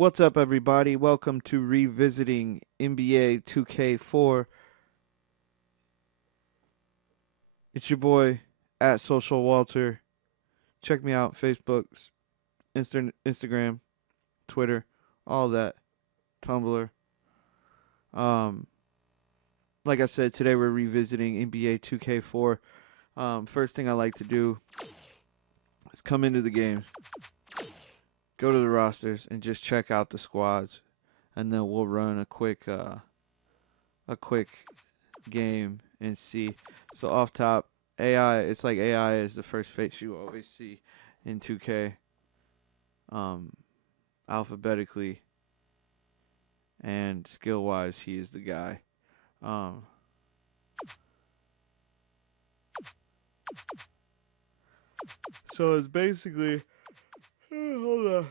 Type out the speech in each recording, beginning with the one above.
What's up, everybody? Welcome to Revisiting NBA 2K4. It's your boy at Social Walter. Check me out: Facebook, Instagram, Twitter, all that, Tumblr. Um, like I said, today we're revisiting NBA 2K4. First thing I like to do is come into the game, go to the rosters, and just check out the squads, and then we'll run a quick game and see. So off top, AI. It's like AI is the first face you always see in 2K, alphabetically and skill wise. He is the guy. Um, so it's basically hold on.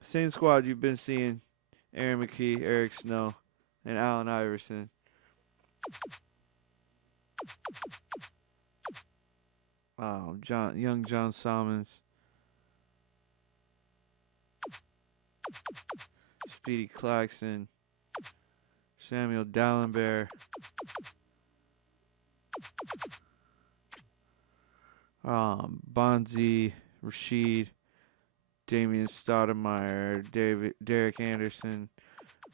Same squad you've been seeing: Aaron McKee, Eric Snow, and Allen Iverson. Young John Salmons, Speedy Claxton, Samuel Dallenberg, Bonzi, Rashid, Damian Stoudemire, Derek Anderson,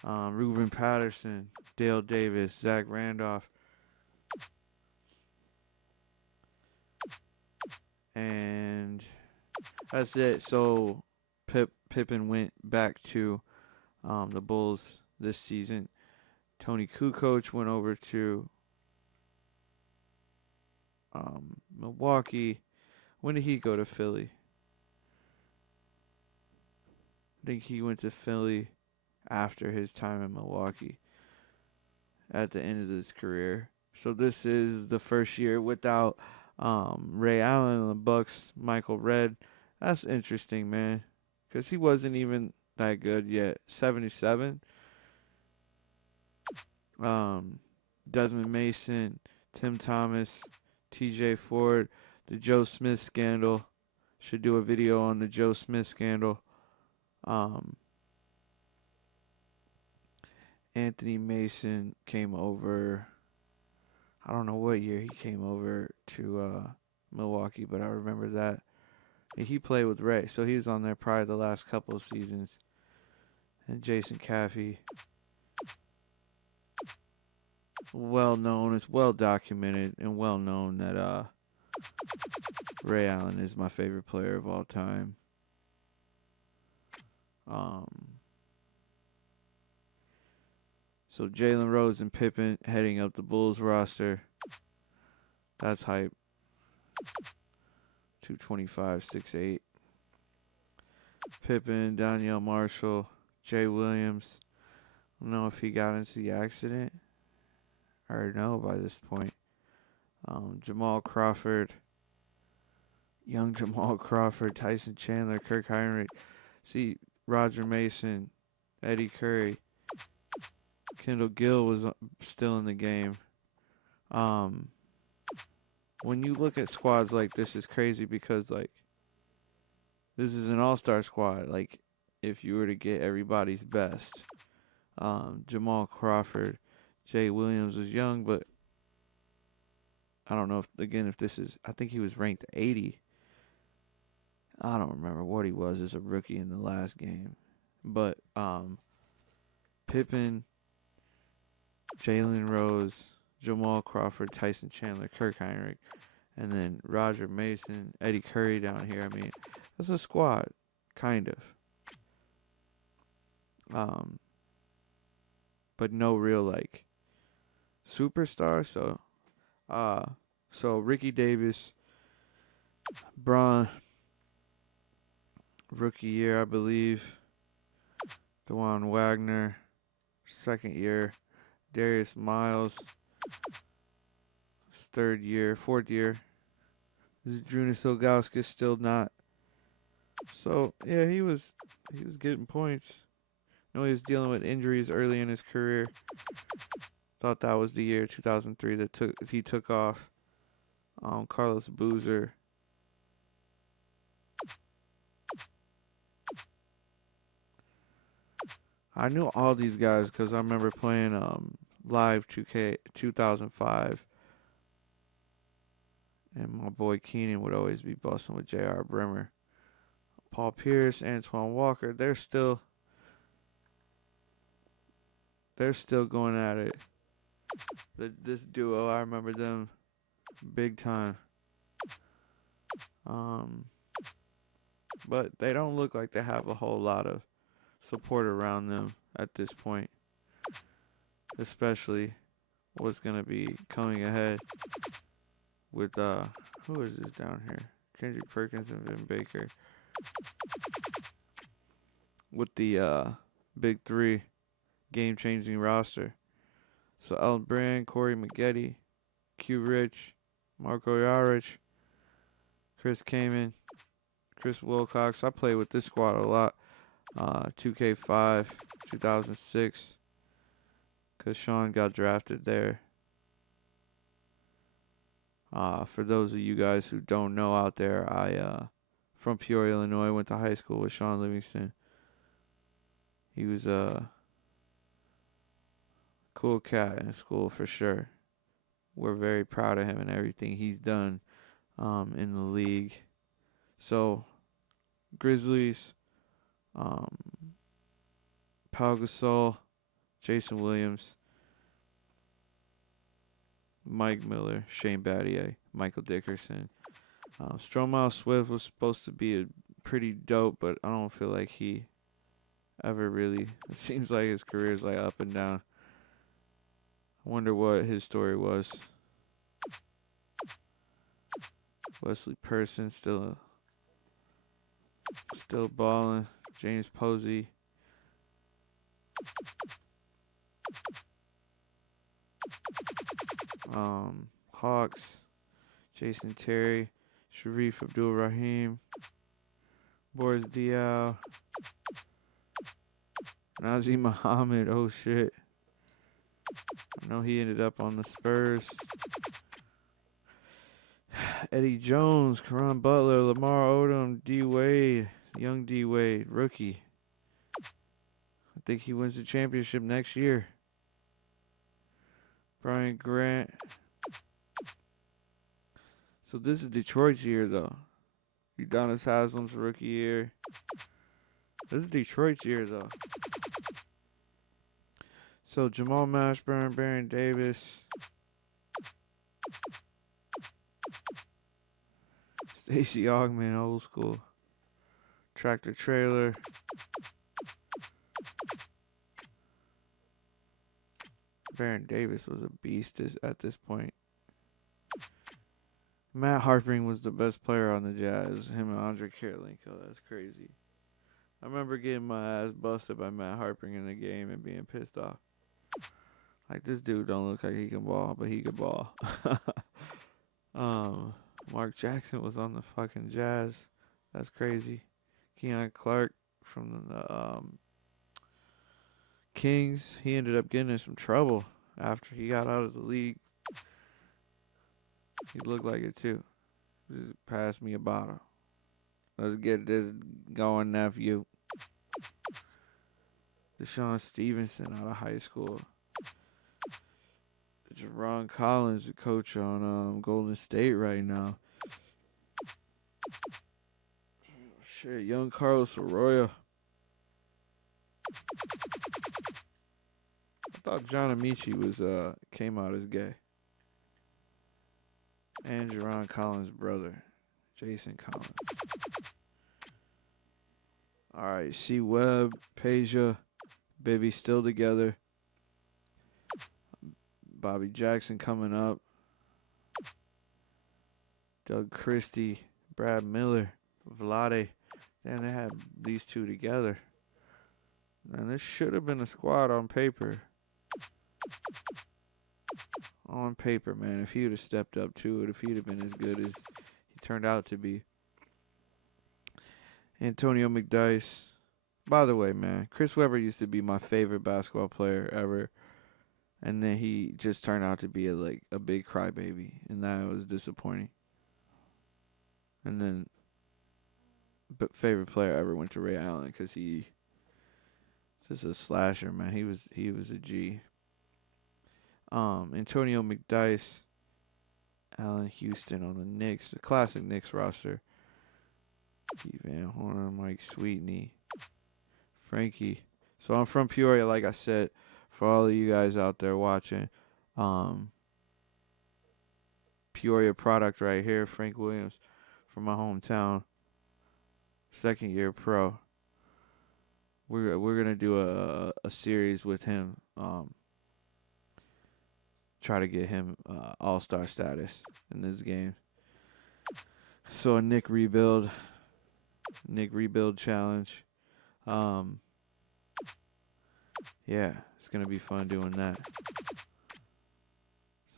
Ruben Patterson, Dale Davis, Zach Randolph, and that's it. So Pippen went back to the Bulls this season. Tony Kukoc went over to Milwaukee. When did he go to Philly? I think he went to Philly after his time in Milwaukee at the end of his career. So this is the first year without Ray Allen and the Bucks, Michael Redd. That's interesting, man, because he wasn't even that good yet. 77. Desmond Mason, Tim Thomas, TJ Ford, the Joe Smith scandal. Should do a video on the Joe Smith scandal. Anthony Mason came over. I don't know what year he came over to Milwaukee, but I remember that. He played with Ray, so he was on there probably the last couple of seasons. And Jason Caffey. Well known, it's well documented and well known that Ray Allen is my favorite player of all time. So Jalen Rose and Pippen heading up the Bulls roster. That's hype. 225, 6'8". Pippen, Danielle Marshall, Jay Williams. I don't know if he got into the accident. I already know by this point. Jamal Crawford, young Jamal Crawford, Tyson Chandler, Kirk Heinrich. See, Roger Mason, Eddie Curry. Kendall Gill was still in the game. When you look at squads like this, it's crazy because, like, this is an all-star squad. Like, if you were to get everybody's best. Jamal Crawford, Jay Williams was young, but I don't know if this is, I think he was ranked 80. I don't remember what he was as a rookie in the last game. But Pippen, Jalen Rose, Jamal Crawford, Tyson Chandler, Kirk Heinrich, and then Roger Mason, Eddie Curry down here. I mean, that's a squad, kind of. But no real, like, superstar. So Ricky Davis, Braun, rookie year, I believe. DeJuan Wagner, second year. Darius Miles, his third year, fourth year. Zdrunas Ilgauskas still not. So yeah, he was getting points. I know he was dealing with injuries early in his career. Thought that was the year 2003 that he took off. Carlos Boozer, I knew all these guys because I remember playing live 2K 2005, and my boy Keenan would always be busting with J.R. Brimmer, Paul Pierce, Antoine Walker. They're still going at it. This duo, I remember them big time. But they don't look like they have a whole lot of support around them at this point, especially what's gonna be coming ahead with who is this down here? Kendrick Perkins and Vin Baker with the big three game-changing roster. So Elton Brand, Corey Maggette, Q Rich, Marco Yarich, Chris Kaman, Chris Wilcox. I played with this squad a lot. 2K5, 2006, because Sean got drafted there. For those of you guys who don't know out there, I from Peoria, Illinois, went to high school with Sean Livingston. He was a cool cat in school for sure. We're very proud of him and everything he's done in the league. So, Grizzlies, Pau Gasol, Jason Williams, Mike Miller, Shane Battier, Michael Dickerson. Stromile Swift was supposed to be a pretty dope, but I don't feel like he ever really. It seems like his career is like up and down. I wonder what his story was. Wesley Person still balling. James Posey. Hawks. Jason Terry. Sharif Abdul Rahim. Boris Diaw. Nazim Muhammad. Oh shit. I know he ended up on the Spurs. Eddie Jones, Caron Butler, Lamar Odom, D Wade, young D Wade, rookie. I think he wins the championship next year. Brian Grant. So this is Detroit's year, though. Udonis Haslam's rookie year. This is Detroit's year, though. So Jamal Mashburn, Baron Davis, Stacey Augman, old school. Tractor Trailer. Baron Davis was a beast at this point. Matt Harpring was the best player on the Jazz. Him and Andre Kirilenko. That's crazy. I remember getting my ass busted by Matt Harpring in the game and being pissed off. Like, this dude don't look like he can ball, but he could ball. Mark Jackson was on the fucking Jazz. That's crazy. Keon Clark from the Kings. He ended up getting in some trouble after he got out of the league. He looked like it too. Just pass me a bottle. Let's get this going, nephew. Deshaun Stevenson out of high school. Jerron Collins, the coach on Golden State right now. Shit, young Carlos Arroyo. I thought John Amici was came out as gay. And Jerron Collins' brother, Jason Collins. All right, C. Webb, Peja, Bibby still together. Bobby Jackson coming up. Doug Christie, Brad Miller, Vlade. Damn, they had these two together. Man, this should have been a squad on paper. On paper, man. If he would have stepped up to it, if he'd have been as good as he turned out to be. Antonio McDyess. By the way, man, Chris Webber used to be my favorite basketball player ever. And then he just turned out to be a big crybaby. And that was disappointing. And then, but favorite player ever went to Ray Allen because he Just a slasher, man. He was a G. Antonio McDyess, Allen Houston on the Knicks, the classic Knicks roster. Keith Van Horn, Mike Sweetney, Frankie. So I'm from Peoria, like I said. For all of you guys out there watching, Peoria product right here. Frank Williams from my hometown, second year pro. We're gonna do a series with him. Try to get him all-star status in this game. So a Nick rebuild challenge. Yeah, it's gonna be fun doing that.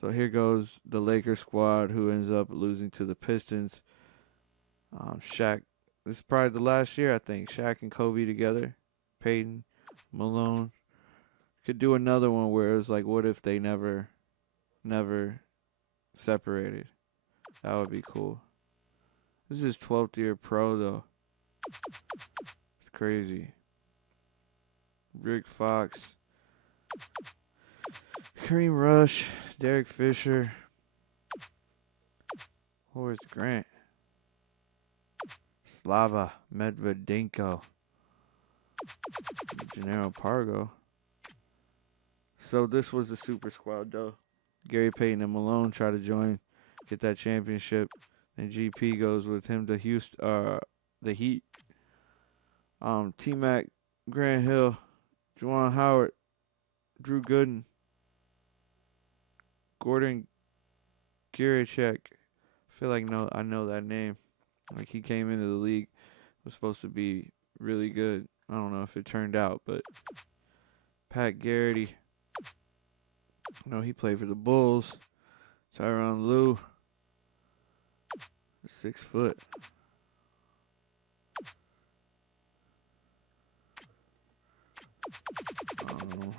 So here goes the Lakers squad, who ends up losing to the Pistons. Shaq, this is probably the last year, I think. Shaq and Kobe together. Peyton, Malone. Could do another one where it was like, what if they never separated? That would be cool. This is his 12th year pro, though. It's crazy. Rick Fox, Kareem Rush, Derek Fisher, Horace Grant, Slava Medvedenko, Gennaro Pargo. So this was the super squad, though. Gary Payton and Malone try to join, get that championship. And GP goes with him to Houston, the Heat. T-Mac, Grant Hill, Juwan Howard, Drew Gooden, Gordon Girichek. I feel like I know that name. Like he came into the league, was supposed to be really good. I don't know if it turned out, but Pat Garrity. No, he played for the Bulls. Tyronn Lue, 6 foot.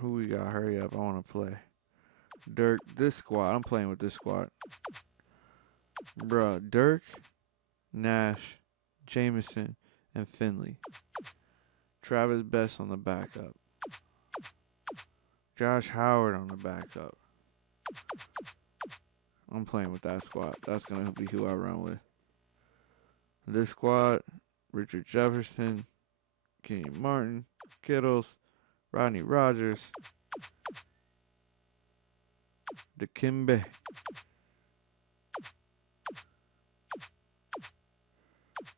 Who we got? Hurry up. I want to play. Dirk. This squad. I'm playing with this squad. Bruh. Dirk, Nash, Jameson, and Finley. Travis Best on the backup. Josh Howard on the backup. I'm playing with that squad. That's going to be who I run with. This squad, Richard Jefferson, Kenny Martin, Kittles, Rodney Rogers, Dikembe,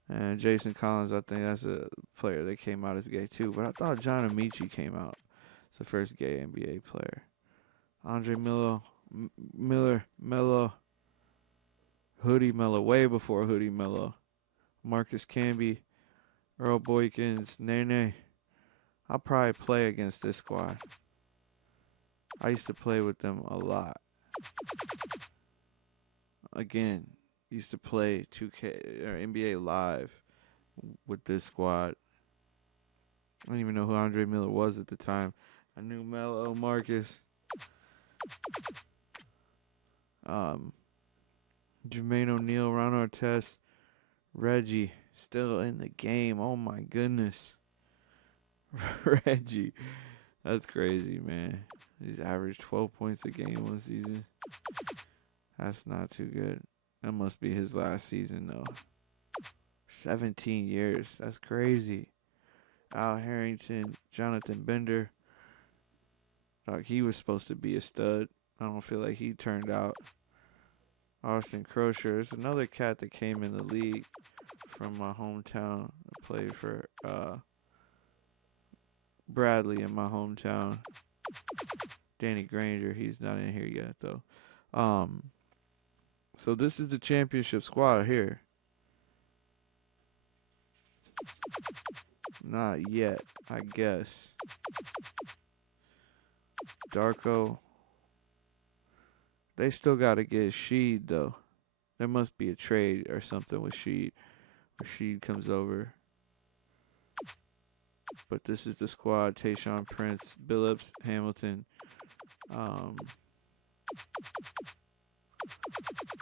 and Jason Collins. I think that's a player that came out as gay too. But I thought John Amici came out as the first gay NBA player. Andre Melo, Hoodie Melo, way before Hoodie Melo. Marcus Camby, Earl Boykins, Nene. I'll probably play against this squad. I used to play with them a lot. Again, used to play 2K or NBA Live with this squad. I don't even know who Andre Miller was at the time. I knew Melo, Marcus, Jermaine O'Neal, Ron Artest, Reggie, still in the game. Oh my goodness. Reggie. That's crazy, man. He's averaged 12 points a game one season. That's not too good. That must be his last season, though. 17 years. That's crazy. Al Harrington, Jonathan Bender. He was supposed to be a stud. I don't feel like he turned out. Austin Crosher. There's another cat that came in the league from my hometown. I played for Bradley in my hometown. Danny Granger. He's not in here yet, though. So this is the championship squad here. Not yet, I guess. Darko. They still got to get Sheed, though. There must be a trade or something with Sheed. Or Sheed comes over. But this is the squad. Tayshaun Prince, Billups, Hamilton.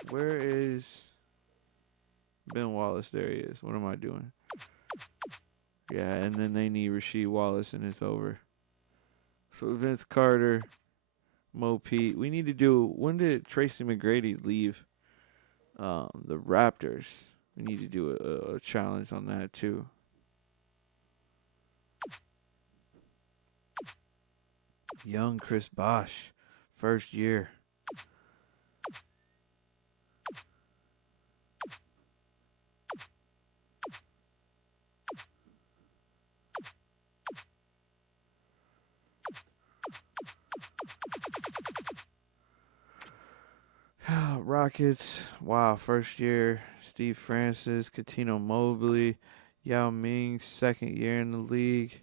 Where is Ben Wallace? There he is. What am I doing? Yeah, and then they need Rasheed Wallace, and it's over. So Vince Carter, Mo Pete. We need to do. When did Tracy McGrady leave the Raptors? We need to do a challenge on that too. Young Chris Bosh, first year. Rockets, wow, first year. Steve Francis, Katino Mobley, Yao Ming, second year in the league.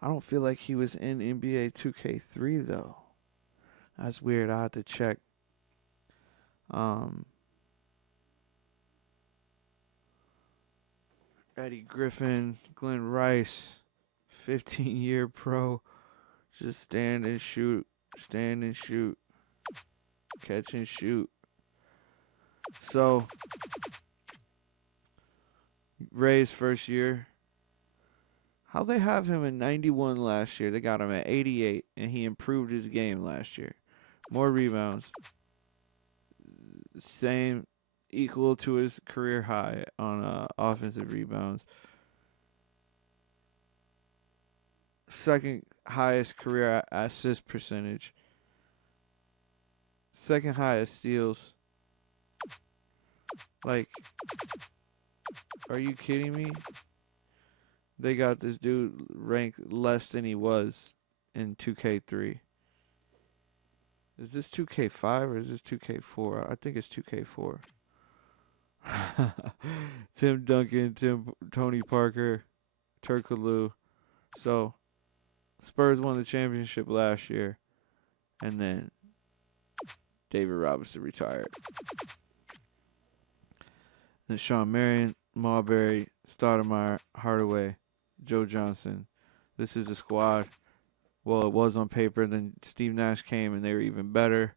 I don't feel like he was in NBA 2K3 though. That's weird. I have to check. Eddie Griffin, Glenn Rice, 15-year pro. Just stand and shoot, catch and shoot. So, Ray's first year. How they have him in 91 last year? They got him at 88, and he improved his game last year. More rebounds. Same, equal to his career high on offensive rebounds. Second highest career assist percentage. Second highest steals. Like, are you kidding me? They got this dude ranked less than he was in 2K3. Is this 2K5 or is this 2K4? I think it's 2K4. Tim Duncan, Tony Parker, Turkoglu. So, Spurs won the championship last year. And then David Robinson retired. Then Sean Marion, Marbury, Stoudemire, Hardaway, Joe Johnson. This is a squad. Well, it was on paper. Then Steve Nash came, and they were even better.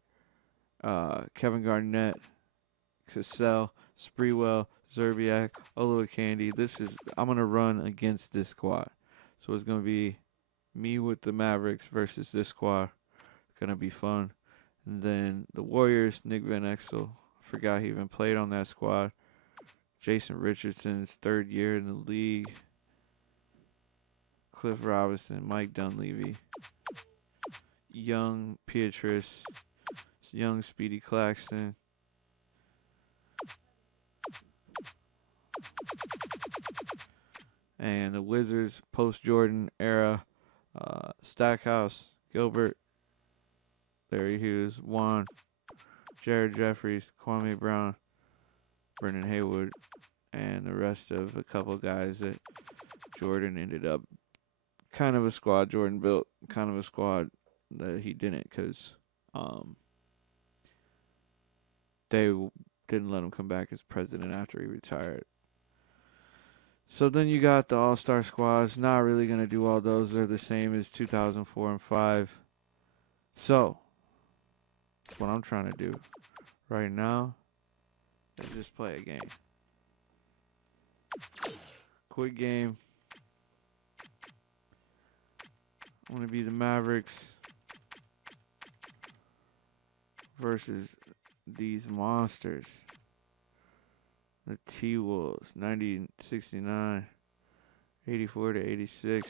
Kevin Garnett, Cassell, Sprewell, Zerbiak, Oluwakandy. I'm going to run against this squad. So it's going to be me with the Mavericks versus this squad. It's going to be fun. And then the Warriors, Nick Van Exel. I forgot he even played on that squad. Jason Richardson's third year in the league. Cliff Robinson, Mike Dunleavy. Young Pietrus. Young Speedy Claxton. And the Wizards post-Jordan era. Stackhouse, Gilbert, Larry Hughes, Juan, Jared Jeffries, Kwame Brown, Brendan Haywood, and the rest of a couple guys that Jordan ended up kind of a squad Jordan built, kind of a squad that he didn't because they didn't let him come back as president after he retired. So then you got the All-Star squads. Not really going to do all those. They're the same as 2004 and 5. So, that's what I'm trying to do right now is just play a game. Quick game. I want to be the Mavericks versus these monsters. The T-Wolves, 90-69, 84-86.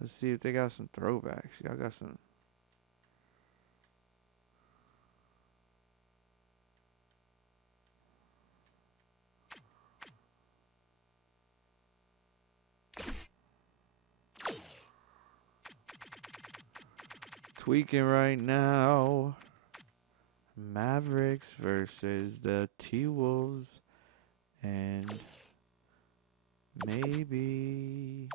Let's see if they got some throwbacks. Y'all got some. Tweaking right now. Mavericks versus the T-Wolves. And maybe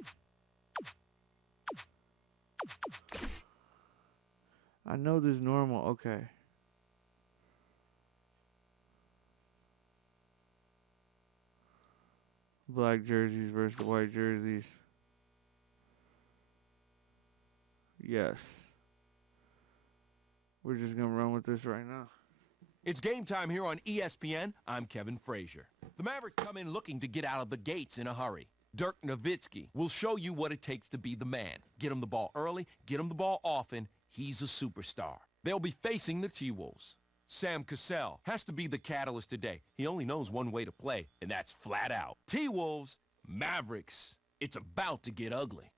I know this is normal. Okay. Black jerseys versus the white jerseys. Yes. We're just going to run with this right now. It's game time here on ESPN. I'm Kevin Frazier. The Mavericks come in looking to get out of the gates in a hurry. Dirk Nowitzki will show you what it takes to be the man. Get him the ball early, get him the ball often. He's a superstar. They'll be facing the T-Wolves. Sam Cassell has to be the catalyst today. He only knows one way to play, and that's flat out. T-Wolves, Mavericks. It's about to get ugly.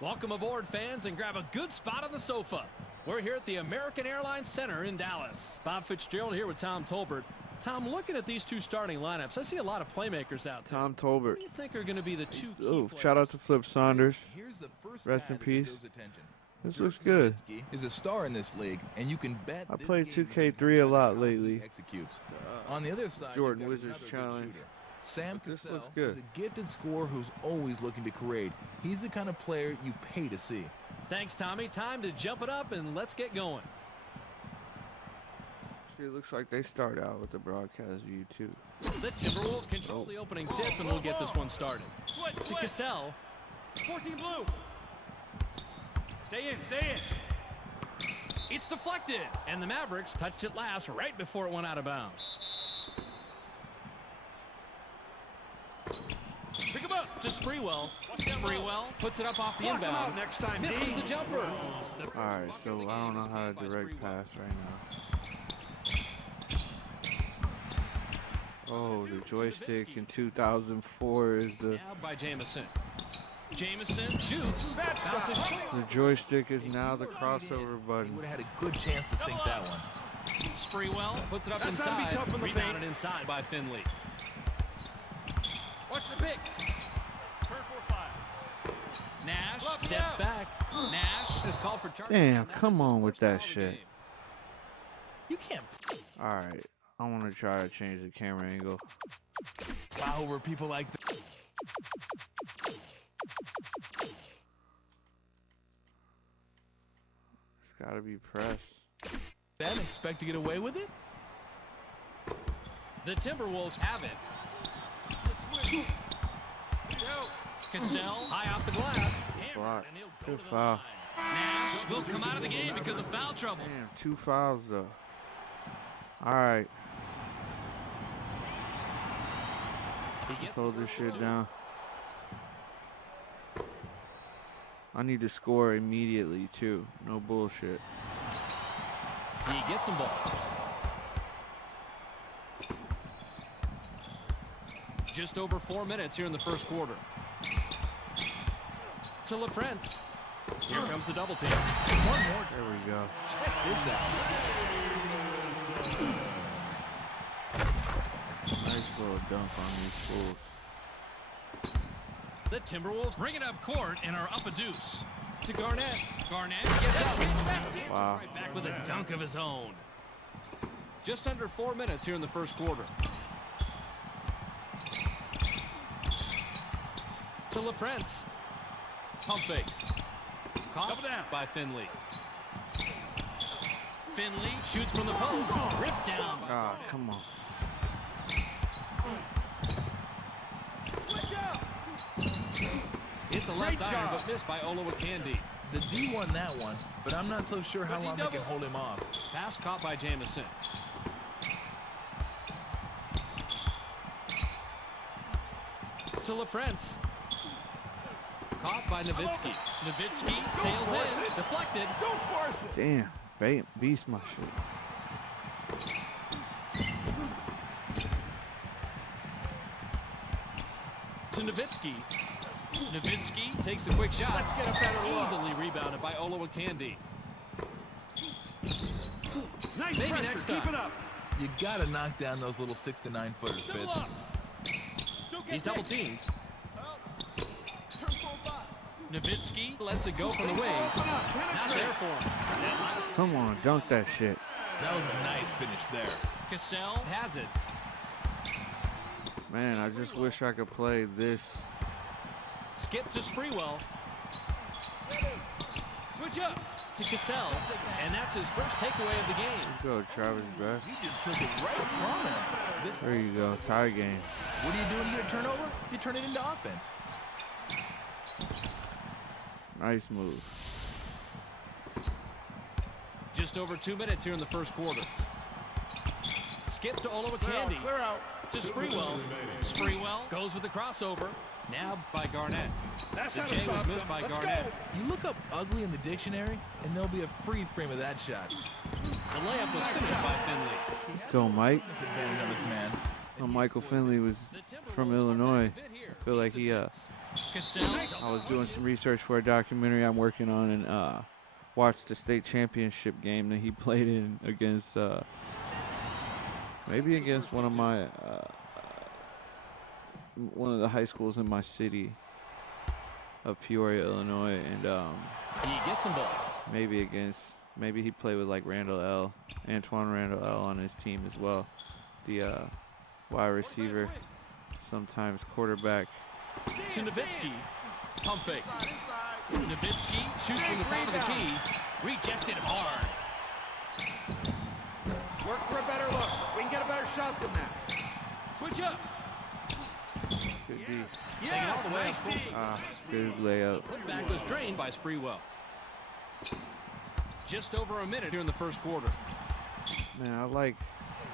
Welcome aboard, fans, and grab a good spot on the sofa. We're here at the American Airlines Center in Dallas. Bob Fitzgerald here with Tom Tolbert. Tom, looking at these two starting lineups, I see a lot of playmakers out there. Tom Tolbert. What do you think are going to be the two key Oh, players? shout out to Flip Saunders. Here's the first Rest in guy that peace. deserves attention. This looks good. Nowitzki is a star in this league, and you can bet I this played game 2K3 a lot how he lately. Executes. On the other side, Jordan you've got Wizards another good challenge. shooter. Sam This Cassell looks good. is a gifted scorer who's always looking to create. He's the kind of player you pay to see. Thanks, Tommy. Time to jump it up and let's get going. See, it looks like they start out with the broadcast view too. The Timberwolves control the opening tip, and we'll get this one started. To Cassell. 14 blue. Stay in, stay in. It's deflected, and the Mavericks touched it last right before it went out of bounds. Pick him up. To Sprewell. Sprewell puts it up off the Block him out inbound. next time, Misses D. the jumper. Alright, so I don't know how to direct pass right now. Oh, the joystick in 2004 is the... Now by Jamison. Jamison shoots. Bounces short. The joystick is now the crossover He button. would have had a good chance to sink that one. Sprewell puts it up That's gotta be inside. tough from the Rebounded paint. inside by Finley. Watch the pick. Turn 4-5. Nash Look steps out. back. Nash is called for charging. Damn, and that come is his on with first that foul of the shit. game. You can't Alright, I want to try to change the camera angle. plow over people like that. It's gotta be pressed. And expect to get away with it? The Timberwolves have it. Switch. Need help. Cassell high off the glass. Hammered, Block. and he'll go Good to the foul. line. Nash will come out of the game because of foul trouble. Damn, 2 fouls though. Alright, He let's gets hold the this first shit two. down. I need to score immediately too. No bullshit. He gets them both. Just over 4 minutes here in the first quarter. To LaFrance. Here comes the double team. One more. There we go. Check this out. Nice little dunk on these fools. The Timberwolves bring it up court and are up a deuce. To Garnett. Garnett gets up. Wow. Right back with a dunk of his own. Just under 4 minutes here in the first quarter. To LaFrance. Pump fakes. Caught Double down. by Finley. Finley shoots from the post. Ripped down. Ah, come on. Switch out. Hit the left Great iron, job. but missed by Olowokandi. The D won that one, but I'm not so sure how long they can hold him off. Pass caught by Jamison. To LaFrance. Caught by Nowitzki. Nowitzki sails in. Deflected. Don't force it. Damn, beast my shit. To Nowitzki. Nowitzki takes the quick shot. Let's get a better look. Easily rebounded by Olowokandi. Nice Maybe pressure. next Keep time. it up. You gotta knock down those little 6 to 9 footers, Double Fitz. up. Don't get He's double hit. teamed. Turn 4-5. Nowitzki lets it go from the wing. Not there for him. That last Come on, dunk that shit. That was a nice finish there. Cassell has it. Man, I just wish I could play this. Skip to Sprewell. Switch up. To Cassell. And that's his first takeaway of the game. Go, Travis Best. You just took it right from him. This, There you go, tie game. what do you do when you get a turnover? You turn it into offense. Nice move. Just over 2 minutes here in the first quarter. Skip to Olowokandi. Clear out. To Sprewell. Sprewell goes with the crossover. Nabbed by Garnett. That's The how to J was stop missed them. by Let's Garnett. go. You look up ugly in the dictionary, and there'll be a freeze frame of that shot. The layup was finished by Finley. Let's go, Mike. This advantage of this man. Well, Michael Finley was The Timberwolves from are Illinois. back a bit here. I feel like he, 8-6. Cassell. I was doing some research for a documentary I'm working on and watched the state championship game that he played in against, maybe against one of my, one of the high schools in my city of Peoria, Illinois, and He gets them both. maybe he played with like Antoine Randall L on his team as well. The wide receiver, sometimes quarterback. To Nowitzki. Pump fakes. Nowitzki shoots from the top of the key. Rejected hard. Work for a better look. We can get a better shot than that. Switch up. Good D. Taking it all the way up. nice D. Good layup. Putback was drained by Sprewell. Just over a minute here in the first quarter. Man, I like.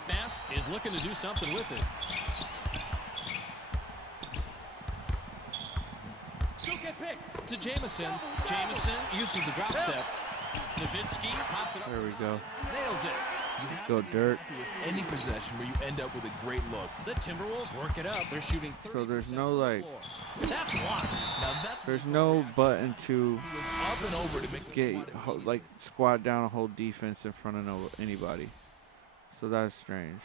Bass is looking to do something with it. Don't get picked. To Jamison. Jamison uses the drop step. Nowitzki pops it up. There we go. Nails it. You have Go to be Dirk. happy with any possession where you end up with a great look. The Timberwolves work it up. They're shooting 30% So there's no from the like. floor. That's blocked. Now that's There's no button to he was up and over to make the get squad like squat down a whole defense in front of anybody. So that's strange.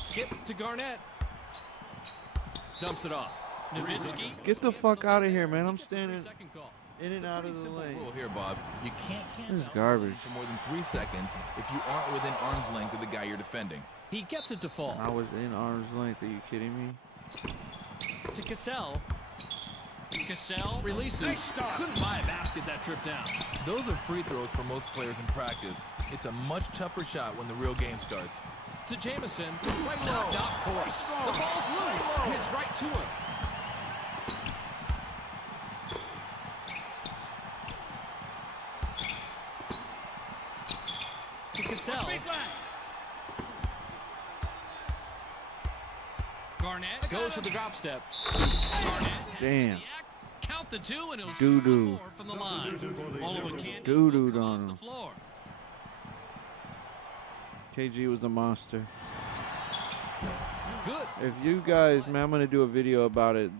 Skip to Garnett. Dumps it off. Nowitzki. Get the fuck out of here, man. I'm standing Second call. in and out of the Simple lane. rule here, Bob. You can't camp This is out garbage. for more than 3 seconds if you aren't within arm's length of the guy you're defending. He gets it to fall. I was in arm's length. Are you kidding me? To Cassell. Cassell releases. Nice stop. Couldn't buy a basket that trip down. Those are free throws for most players in practice. It's a much tougher shot when the real game starts. To Jamison. Knocked off course. The ball's loose. And it's right to him. To Cassell. Baseline. Garnett goes to the drop step. Garnett. Damn. Count the two and he'll Doo-doo. shoot more from the line. Olowokandi Doo-doo will on cross him. the floor. KG was a monster. Good. If you guys, man, I'm gonna do a video about it.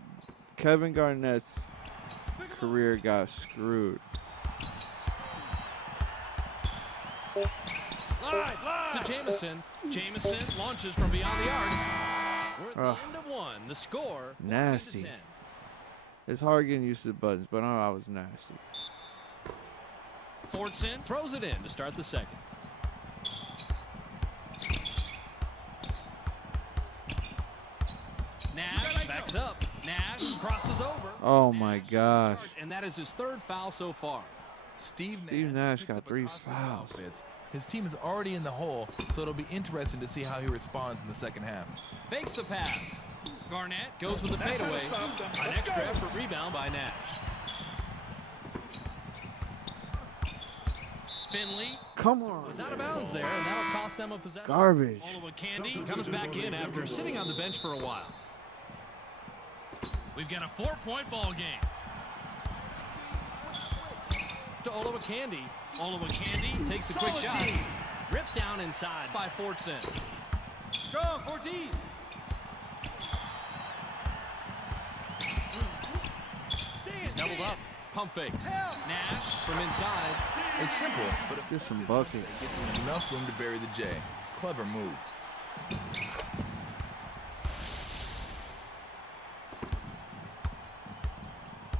Kevin Garnett's career got screwed. To Jamison. Jamison launches from beyond the arc. We're at the Ugh. end of one. The score, 14 Nasty. to 10. It's hard getting used to the buttons, but I was nasty. Fortson throws it in to start the second. Nash backs up. Nash crosses over. Oh my gosh. And that is his third foul so far. Steve Nash picks got up a 3 crossing fouls. outfits. His team is already in the hole, so it'll be interesting to see how he responds in the second half. Fakes the pass. Garnett goes with the fadeaway. An extra effort rebound by Nash. Finley Come on. was out of bounds there, and that'll cost them a possession. Garbage. Olowokandi comes back in after sitting on the bench for a while. We've got a 4-point ball game. To Olowokandi. Olowokandi takes the quick Solid shot. D. Ripped down inside by Fortson. Strong, 14. He's doubled up. Pump fakes. Nash from inside. It's simple, but it Get some buckets. gives him enough room to bury the J. Clever move.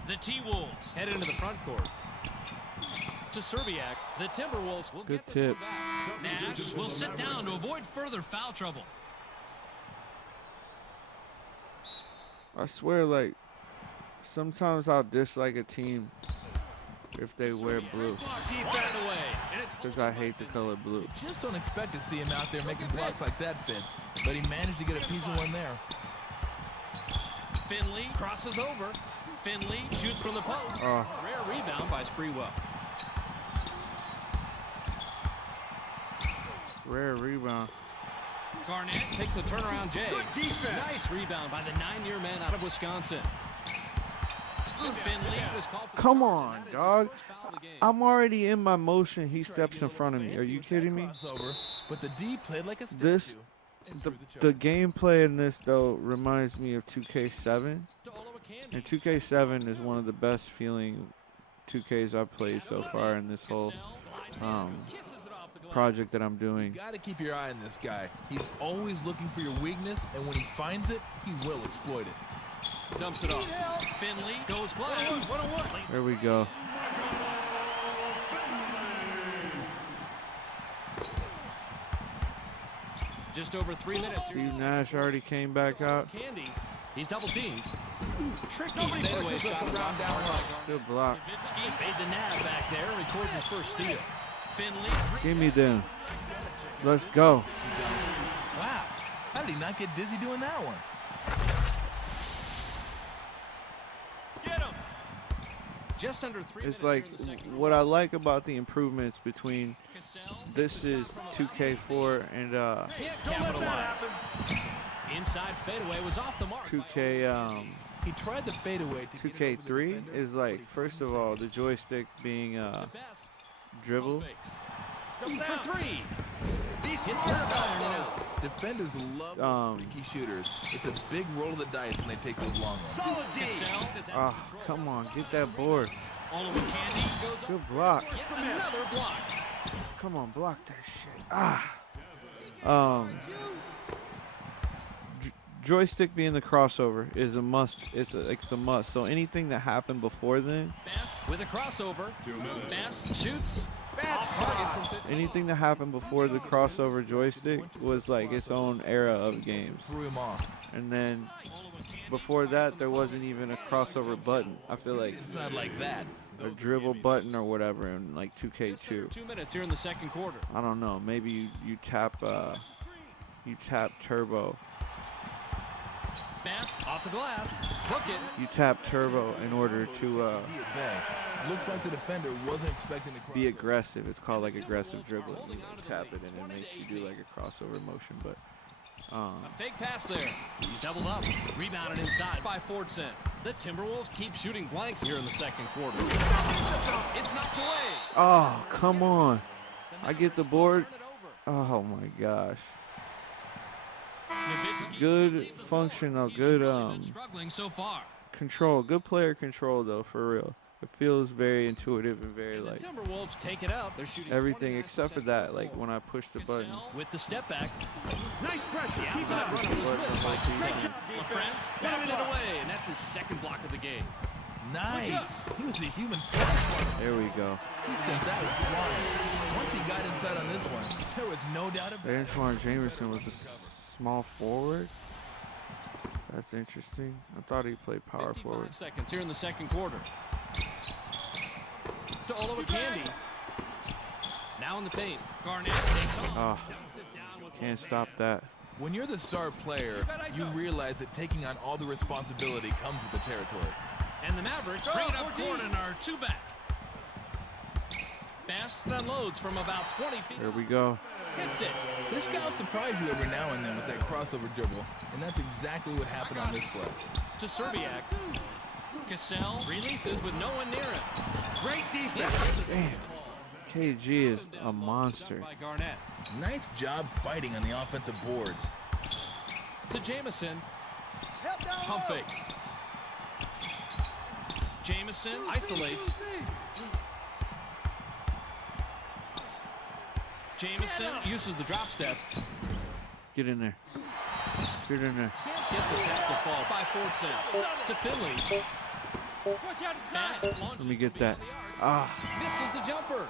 The T-Wolves head into the front court. To Serbiak, the Timberwolves will Good get this tip. one back. Nash will sit down to avoid further foul trouble. I swear, like, sometimes I'll dislike a team if they wear blue, Swatted away, and it's because I hate the color blue. Just don't expect to see him out there making blocks like that, Fitz. But he managed to get a piece of one there. Finley crosses over. Finley shoots from the post. Oh. Rare rebound by Sprewell. Rare rebound. Garnett takes a turnaround J. Good defense. Nice rebound by the 9-year man out of Wisconsin. Finley was called for the Come charge, on, and that is his dog. first foul of the game. I'm already in my motion. He steps in front of me. Are you kidding me? Crossover, but the D played like a statue. This, and the threw charge. gameplay in this though reminds me of 2K7, To Olowa Candy. and 2K7 is one of the best feeling 2Ks I've played so far in this whole Kisses it off the glass. project that I'm You doing. got to keep your eye on this guy. He's always looking for your weakness, and when he finds it, he will exploit it. Dumps it off. Finley goes glass. There we go. Just over 3 minutes. Steve Nash already came back out. Candy. He's double teamed. Tricky fadeaway shot is on down low. Good block. Nowitzki made the nab back there and records his first steal. Finley. Give me them. Let's go. Wow. How did he not get dizzy doing that one? Get him. Just under 3 minutes. It's like here in the second what I like about the improvements between Cassell this takes is the shot from the 2K4 and Can't capitalize. Inside fadeaway was off the mark. 2K He tried the fadeaway to get it over the 2K3 defender, is but like he first couldn't of all save the joystick being To best. dribble. Fakes. For 3. Hits the iron and out. it. Defenders love Um, those streaky shooters. It's a big roll of the dice when they take those long ones. Solid D. Cassell is out Oh, of control. come on, get that board. Olowa Candy goes up. Good block. Yet another block. Come on, block that shit. Joystick being the crossover is a must. It's a must. So anything that happened before then, Bass with a crossover. Bass shoots. Off target from 50. anything that happened before the crossover joystick was like its own era of games. Threw him off. And then before that, there wasn't even a crossover button. I feel like It's not like that. a dribble button or whatever in like Just under 2K2. 2 minutes here in the second quarter. I don't know. Maybe you tap turbo. Bass off the glass. Hook it. You tap turbo in order to He at bay. Looks like the defender wasn't expecting the be crossover. aggressive. It's called like aggressive dribbling. You tap it and it makes you do like a crossover motion. But A fake pass there. He's doubled up. Rebounded inside by Fordson. The Timberwolves keep shooting blanks here in the second quarter. It's knocked away. oh, come on. I get the board. Turn it over. Oh my gosh. Nowitzki Good leaves the function floor. though. He's Good really been struggling so far. control. Good player control though, for real. It feels very intuitive and very The like Timberwolves take it up. They're shooting everything 29% except for from that. the Like floor. when I push the button. Cassell with the step back. Nice pressure. The Keep it outside up. runner was missed by Cassell. Great job, LaFrance batted it away, and that's his second block of the game. Nice. He was a human flash. There we go. He sent that one flying. Once he got inside on this one, there was no doubt about it. Antoine Jameson was a small forward. That's interesting. I thought he played power 55 forward. seconds here in the second quarter. To Olowa Candy. Now in the paint. Garnett takes off. Oh, Dunks it down with can't one stop hand. that. When you're the star player, you realize that taking on all the responsibility comes with the territory. And the Mavericks bring it up court and are 2 back. Bass unloads from about 20 feet. There we go. Hits it. This guy will surprise you every now and then with that crossover dribble, and that's exactly what happened on this play. To Serbiak. Cassell releases with no one near him. Great defense. Damn. KG is a monster. By Garnett. Nice job fighting on the offensive boards. To Jamison. Pump fakes. Jamison isolates. Jamison uses the drop step. Get in there. Get in there. Can't get the tap to fall by Fordson. To Finley. Bass launches Let me get from that. beyond the arc. Ah, Misses the jumper.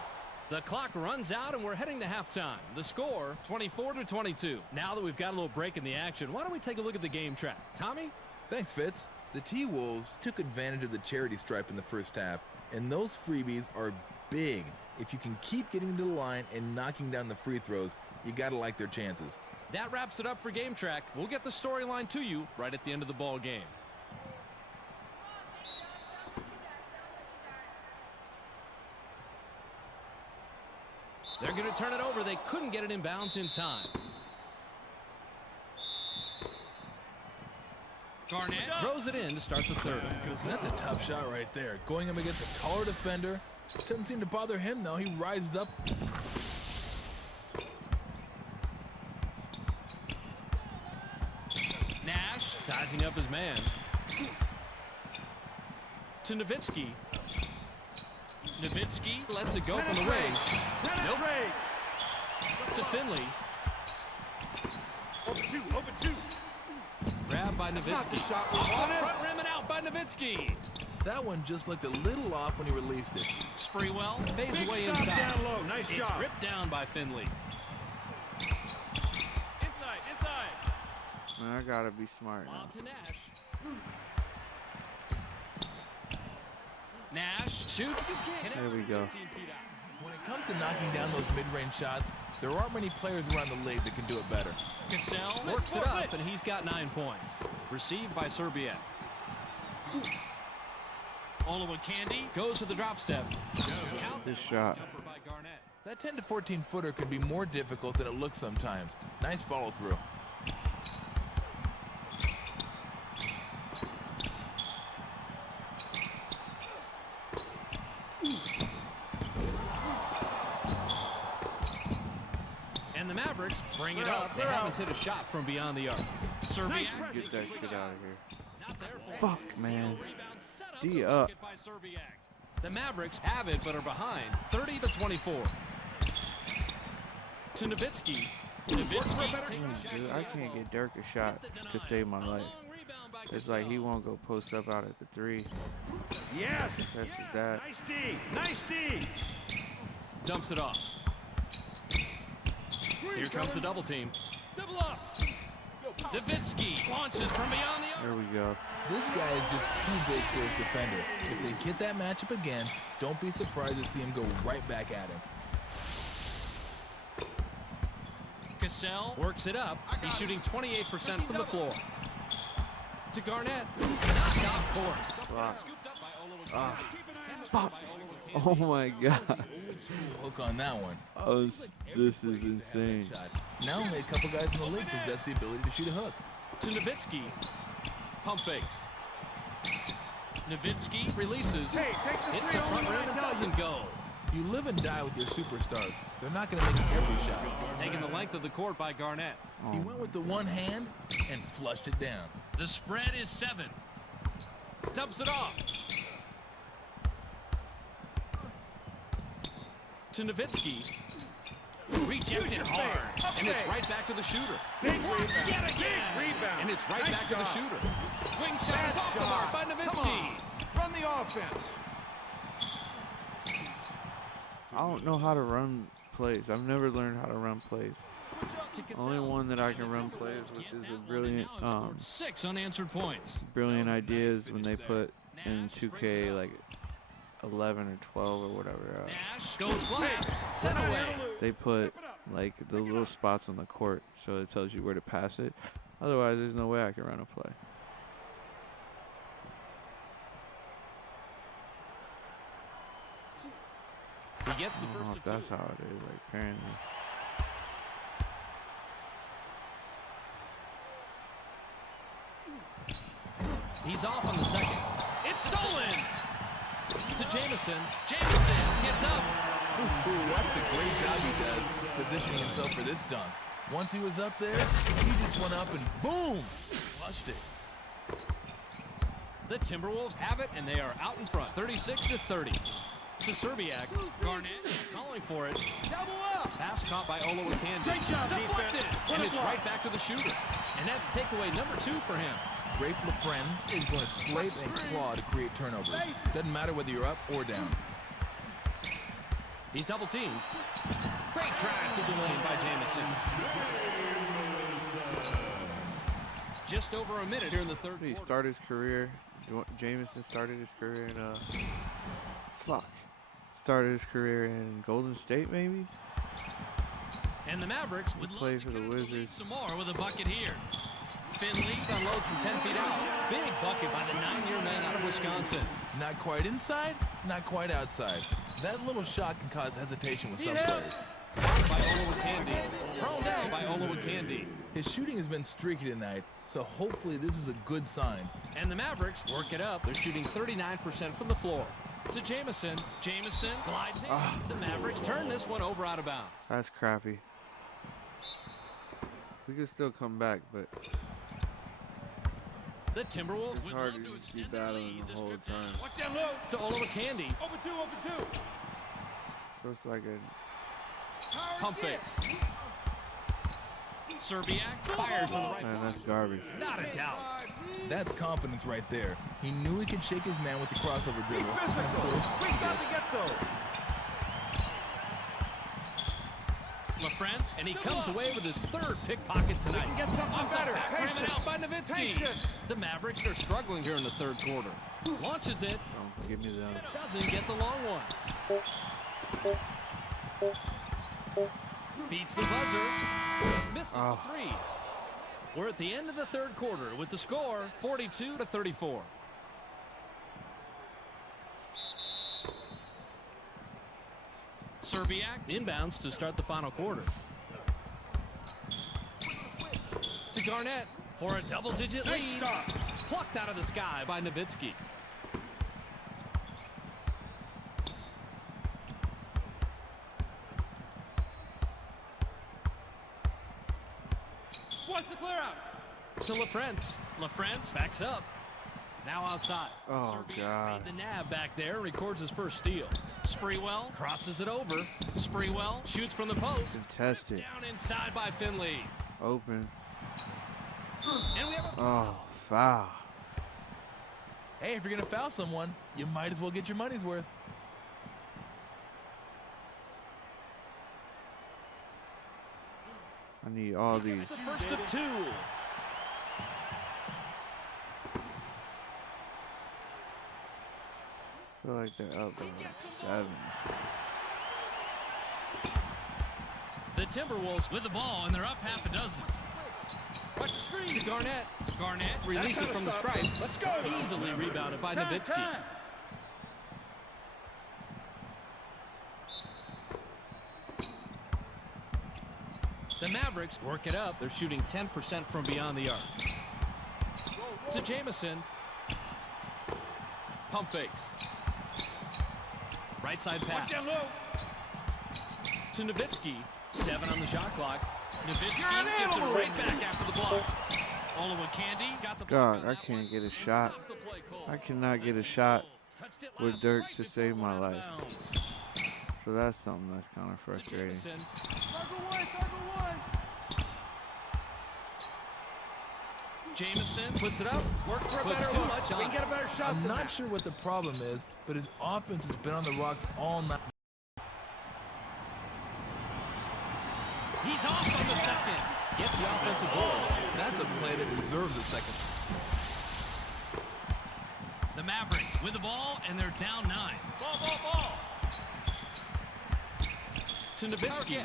The clock runs out and we're heading to halftime. The score, 24-22. Now that we've got a little break in the action, why don't we take a look at the game track? Tommy? Thanks, Fitz. The T-Wolves took advantage of the charity stripe in the first half, and those freebies are big. If you can keep getting to the line and knocking down the free throws, you gotta like their chances. That wraps it up for Game Track. We'll get the storyline to you right at the end of the ball game. They're going to turn it over. They couldn't get it in bounds in time. Garnett throws it in to start the third. That's a tough shot right there. Going up against a taller defender. Doesn't seem to bother him, though. He rises up. Nash sizing up his man. To Nowitzki. Nowitzki lets it go from the wing. Nope. To Finley. Open two. Grabbed by Nowitzki. Off the front rim and out by Nowitzki. That one just looked a little off when he released it. Sprewell fades Big away stop inside. down low. Nice It's job. ripped down by Finley. Man, I gotta be smart now. Lob to Nash. Nash shoots. There we go. When it comes to knocking down those mid-range shots, there aren't many players around the league that can do it better. Cassell works it up, and he's got 9 points. Received by Serbiak. Olowokandi goes to the drop step. Good shot. That 10 to 14 footer can be more difficult than it looks sometimes. Nice follow through. And the Mavericks bring it up. They haven't hit a shot from beyond the arc. Serbiak Get that shit out of here. not there for Fuck, man. Rebound set up D and up. by Serbiak. The Mavericks have it but are behind 30 to 24. To Nowitzki. Nowitzki takes Damn, the shot. dude, I can't get Dirk a shot to save my life. Long rebound by It's like he Cassell. won't go post up out at the 3. Yes. Contested that. Nice D. Dumps it off. Here comes the double team. Double up. Nowitzki launches from beyond the arc. There we go. This guy is just too big for his defender. If they get that matchup again, don't be surprised to see him go right back at him. Cassell works it up. He's shooting 28% from the floor. To Garnett. Knocked off course. Fuck. Scooped up by Olowokandi. Ah, Captured fuck. by Olowokandi. Oh my god. Hook on that one. Oh, this is insane. Shot. Now only a couple guys in the league possess the ability to shoot a hook. To Nowitzki. Pump fakes. Nowitzki releases. Hey, take the Hits three the only front when rim I and tell doesn't go. You live and die with your superstars. They're not going to make every shot. Taking the length of the court by Garnett. He Oh, went with the one hand and flushed it down. The spread is 7. Dumps it off. To Nowitzki. Rejected hard. And it's right back to the shooter. Big rebound. Yet again. Big rebound. And it's right Nice back to the job. shooter. Wing shot Bad is off the shot. mark by Come Nowitzki. on. Run the offense. I don't know how to run plays. I've never learned how to run plays. To Cassell. Only one that I can run plays, which is a brilliant, 6 unanswered points. brilliant ideas when they put in 2K like 11 or 12 or whatever. Nash goes glass. Sent away. They put like the little spots on the court, so it tells you where to pass it. Otherwise, there's no way I can run a play. He gets the I don't first know to if 2. that's how it is. Like apparently. He's off on the second. It's stolen. To Jamison. Jamison gets up. Ooh, watch the great job he does positioning himself for this dunk. Once he was up there, he just went up and boom, flushed it. The Timberwolves have it, and they are out in front, 36 to 30. To Serbiak. Garnett calling for it. Double up. Pass caught by Olowokandi. Great job, Deflected. defense. And What a it's block. right back to the shooter. And that's takeaway number 2 for him. Rafe LaFrentz is going to scrape and claw to create turnovers. Doesn't matter whether you're up or down. He's double teamed. Great drive through the lane by Jamison. Just over a minute here in the third He quarter. started his career. Jamison started his career in started his career in Golden State, maybe. And the Mavericks would Play love to for the carry lead Wizards. some more with a bucket here. Finley unloads from 10 feet out. Big bucket by the 9-year man out of Wisconsin. Not quite inside, not quite outside. That little shot can cause hesitation with some players. Olowokandi. Thrown down by Olowokandi. His shooting has been streaky tonight, so hopefully this is a good sign. And the Mavericks work it up. They're shooting 39% from the floor. To Jamison. Jamison glides in. The Mavericks turn this one over out of bounds. That's crappy. We can still come back, but The Timberwolves it's would hard love to to just be extend the battling lead. the This whole trip time. Watch that low. to Olowokandi. Open two. So it's like a Pump fakes. Serbiak fires from the right. man, that's garbage. Not a doubt. That's confidence right there. He knew he could shake his man with the crossover Be dribble. And of physical. course, We got to get those. LaFrance, and he comes away with his third pickpocket tonight. We can get something Off the better. back, ram it Patience. out by Nowitzki. Patience. The Mavericks are struggling here in the third quarter. Launches it, Don't give me that. doesn't get the long one. Beats the buzzer, misses the three. We're at the end of the third quarter with the score 42-34. Serbiak inbounds to start the final quarter. To Garnett for a double-digit Nice lead. stop. Plucked out of the sky by Nowitzki. What's the clear out? To LaFrance. LaFrance backs up. Now outside. Oh, Serbiak God. made the nab back there and records his first steal. Sprewell crosses it over. Sprewell shoots from the post. Contested. Down inside by Finley. Open. And we have a Oh, foul. hey, if you're going to foul someone, you might as well get your money's worth. I need all these. the first of two. I feel like they're up by like 7. The Timberwolves with the ball, and they're up half a dozen. Watch the screen. To Garnett. Garnett releases That's from the gotta stripe. stop. Let's go. Easily rebounded by Time, Nowitzki. time. The Mavericks work it up. They're shooting 10% from beyond the arc. To Jamison. Pump fakes. Right side pass. Watch that low. To Nowitzki. 7 on the shot clock. Nowitzki You're an gives it animal. right back after the block. Olowokandi got the God, block on I that can't one. get a shot. Stopped the play call. I cannot get a shot Touched it with last Dirk right to before save it my went out of life. bounds. So that's something that's kind of To frustrating. Jamison. Circle one. Jamison puts it up. Work for a Puts better too look. much We on can get it. a better shot I'm than not that. sure what the problem is, but his offense has been on the rocks all night. He's off on the second. Gets the offensive board. That's a play that deserves a second. The Mavericks with the ball, and they're down 9. Ball. To Nowitzki.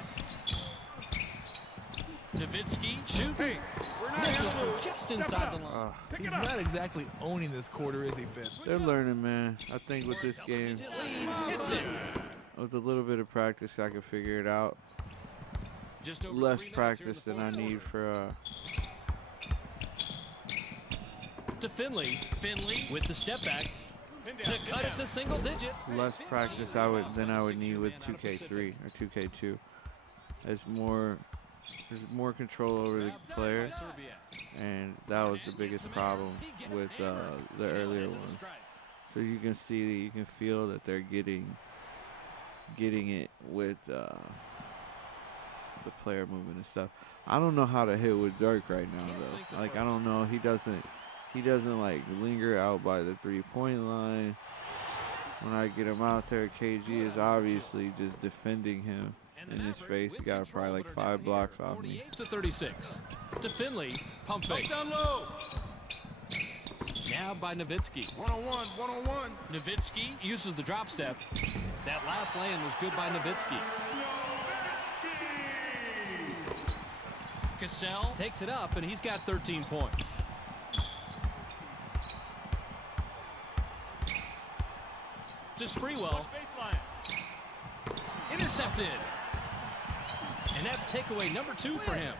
Nowitzki shoots. Hey, we're not Misses having from to just step inside it the up. line. Pick He's it up. not exactly owning this quarter, is he, Fitz? They're learning, man. I think with this game, Double-digit lead. Hits it. with a little bit of practice, I can figure it out. Just over Less 3 minutes here in practice the than I fourth need quarter. for To Finley. Finley with the step back to cut it to single digits. less practice than I would need with 2K3 or 2K2. There's more control over the player, and that was the biggest problem with the earlier ones. So you can feel that they're getting it with the player movement and stuff. I don't know how to hit with Dirk right now though. Like I don't know. He doesn't like linger out by the 3-point line. When I get him out there, KG is obviously just defending him in his face. He got probably like 5 blocks off me. 48-36. To Finley. Pump fakes. Down low. Now by Nowitzki. One-on-one. Nowitzki uses the drop step. That last lane was good by Nowitzki. Cassell takes it up, and he's got 13 points. To Sprewell. Baseline. Intercepted. And that's takeaway number 2 for him.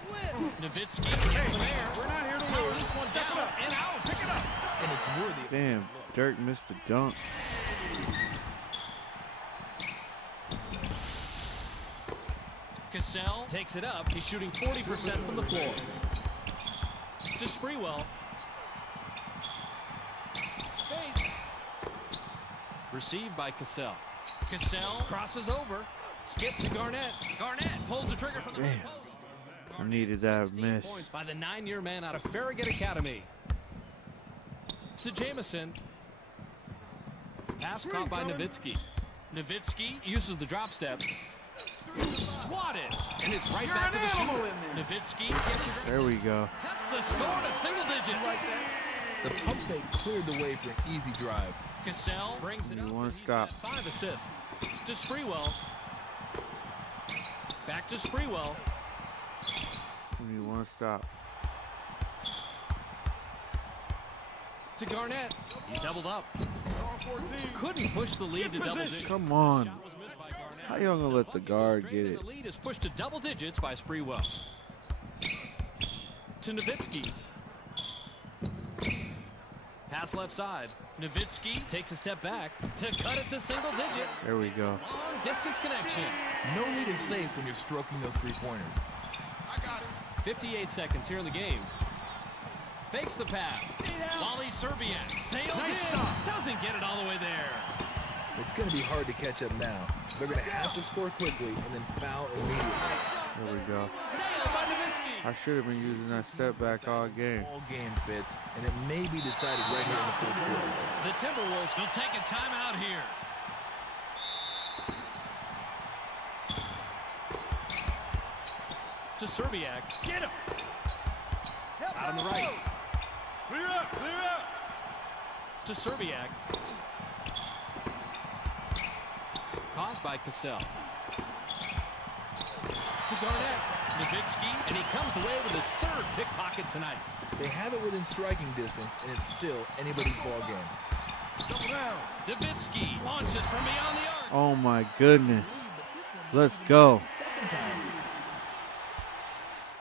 Nowitzki gets some air. We're not here to Power lose. this one down and out. Pick it up. And it's worthy. Damn, Dirk missed the dunk. Cassell takes it up. He's shooting 40% from the floor. To Sprewell. Received by Cassell. Cassell crosses over. Skip to Garnett. Garnett pulls the trigger from the Damn. post. I needed that 16 miss. points by the 9-year man out of Farragut Academy. To Jamison. Pass caught by Nowitzki. Nowitzki uses the drop step. Swatted. And it's right back to the shooter. Nowitzki gets it. There we go. Cuts the score to single digits. The pump fake cleared the way for an easy drive. Cassell brings it You up. wanna and he's stop. got 5 assists. To Sprewell. Back to Sprewell. You want to stop. To Garnett. He's doubled up. Couldn't push the lead to double digits. Come on. Shot was missed by Garnett. How you gonna let the guard Straight, get and it? The lead is pushed to double digits by Sprewell. To Nowitzki. Pass left side. Nowitzki takes a step back to cut it to single digits. There we go. Long distance connection. No need is safe when you're stroking those three-pointers. 58 seconds here in the game. Fakes the pass. Wally Serbiak sails in. Doesn't get it all the way there. It's going to be hard to catch up now. They're going to have to score quickly and then foul immediately. There we go. Nailed by Nowitzki. I should have been using that step back all game. All game fits, and it may be decided right here in the fourth quarter. The Timberwolves will take a timeout here. To Serbiak. Get him. Out on the right. Clear up, clear up. To Serbiak. Caught by Cassell. To Garnett. Nowitzki, and he comes away with his 3rd pickpocket tonight. They have it within striking distance, and it's still anybody's ball game. Double down. Nowitzki launches from beyond the arc. Oh my goodness. Let's go. Second time.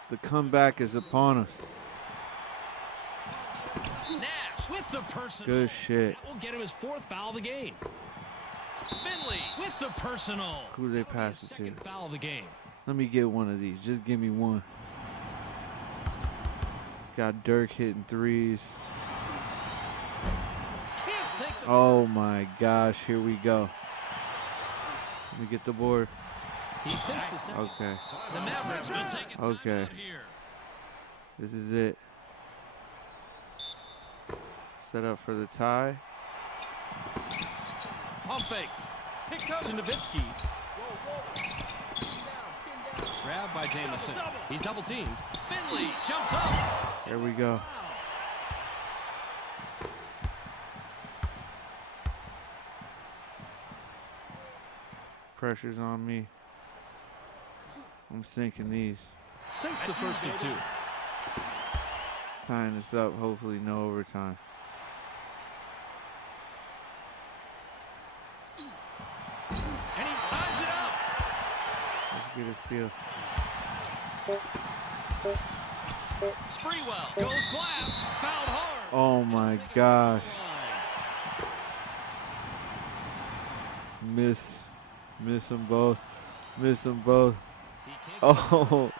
The comeback is upon us. Nash with the personal. Good shit. That will get him his 4th foul of the game. Finley with the personal. Who they pass it to? 2nd foul of the game. Let me get one of these. Just give me one. Got Dirk hitting threes. Can't sink the Oh first. my gosh. Here we go. Let me get the board. He sinks the second. Okay. The Mavericks will take a Okay. timeout here. This is it. Set up for the tie. Pump fakes. To Nowitzki. Grabbed by Jamison. He's double teamed. Finley jumps up. There we go. Pressure's on me. I'm sinking these. Sinks the first of 2. Tying this up. Hopefully no overtime. And he ties it up. Let's get a steal. Sprewell goes glass. Fouled hard. Oh my gosh. Miss them both. Miss them both. He can't Oh,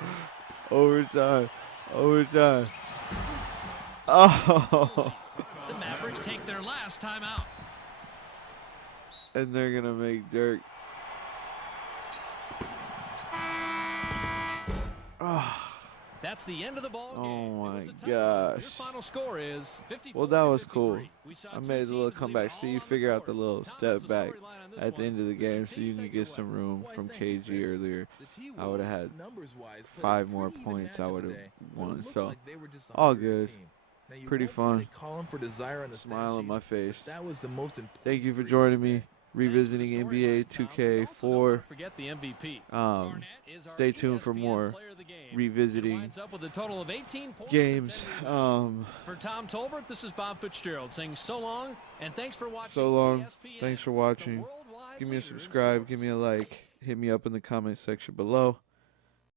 overtime. Overtime. Oh, The Mavericks take their last timeout. and they're gonna make Dirk. Oh, That's the end of the ball game. Oh It was my a tight one. Your gosh. final score is 54. well, that was cool. 53. We saw I two made a little teams leave comeback. it See, all you on the figure out board. the little Tom, step what's the back storyline on this at the one? end of the game, so you Key can get takeaway. some room Why, from thank you, KG Fitz. earlier. The T-Wolves, I would have had numbers-wise, played 5 a more pretty even points. I matchup would have today, but it won. looked So like they were just the all hungrier good. team. Now, you Pretty won't find fun. a column for desire on the stat Smile on sheet, my but face. that was the most important. Thank you for three joining of the me. day. Revisiting Thanks for the NBA storyline, Tom. We also don't 2K4. wanna forget the MVP. Garnett is our Stay tuned for ESPN more player of the game. revisiting Winds up with a total of 18 points games. and 10 rebounds. For Tom Tolbert, this is Bob Fitzgerald saying so long and thanks for watching. So long. ESPN, Thanks for the watching. worldwide Give me a leader in subscribe. sports. Give me a like. Hit me up in the comment section below.